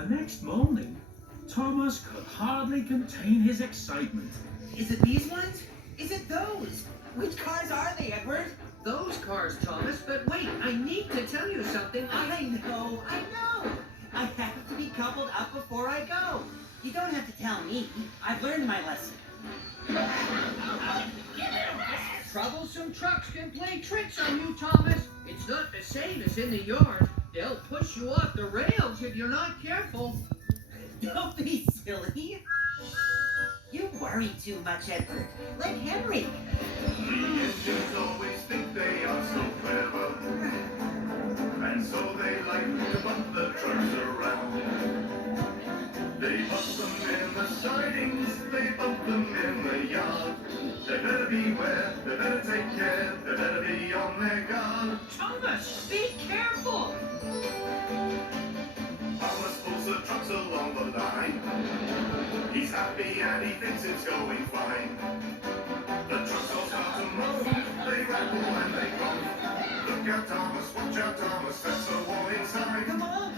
The next morning, Thomas could hardly contain his excitement. Is it these ones? Is it those? Which cars are they, Edward? Those cars, Thomas, but wait, I need to tell you something. I know. I have to be coupled up before I go. You don't have to tell me. I've learned my lesson. Troublesome trucks can play tricks on you, Thomas. It's not the same as in the yard. They'll push you off the rails if you're not careful. Don't be silly. You worry too much, Edward. Like Henry. The engines always think they are so clever, and so they like to bump the trucks around. They bump them in the sidings, they bump them in the yard. They better beware, they better take care, they better be on their guard. Thomas, be careful. Thomas pulls the trucks along the line. He's happy and he thinks it's going fine. The trucks all start to move, they rattle and they groan. Look out, Thomas, watch out, Thomas, that's a warning sign. Come on.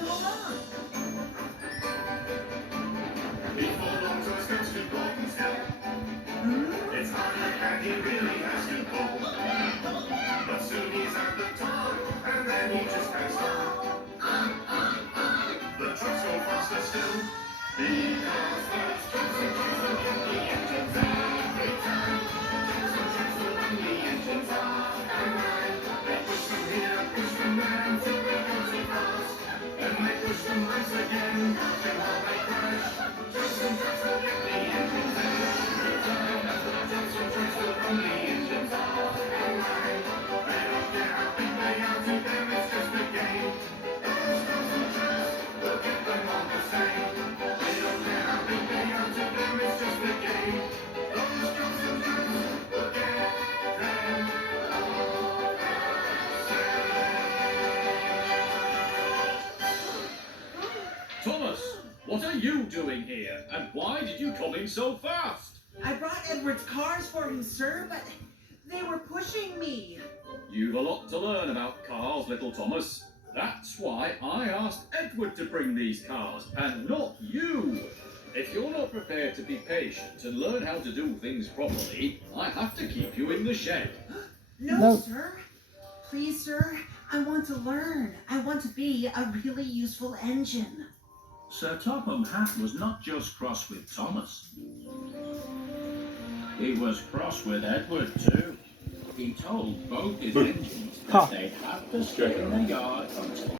Before long, Thomas goes to Golden Hill. It's harder and he really has to pull. But soon he's at the top, and then he just can't stop. The trucks go faster still, because those trucks will get the engines every time. Trucks will run the engines off the line. They push them here, push them there, until they go too fast. Then they push them once again, before they crash. Trucks will get the engines every time. Trucks will run the engines off the line. They don't care how big they are, to them it's just a game. Those trucks will get them all the same. They don't care how big they are, to them it's just a game. Those trucks will get them all the same. Thomas, what are you doing here? And why did you come in so fast? I brought Edward's cars for him, sir, but they were pushing me. You've a lot to learn about cars, little Thomas. That's why I asked Edward to bring these cars, and not you. If you're not prepared to be patient and learn how to do things properly, I have to keep you in the shed. No, sir. Please, sir, I want to learn. I want to be a really useful engine. Sir Topham Hatt was not just cross with Thomas. He was cross with Edward too. He told both his engines that they'd have to stay in the yard until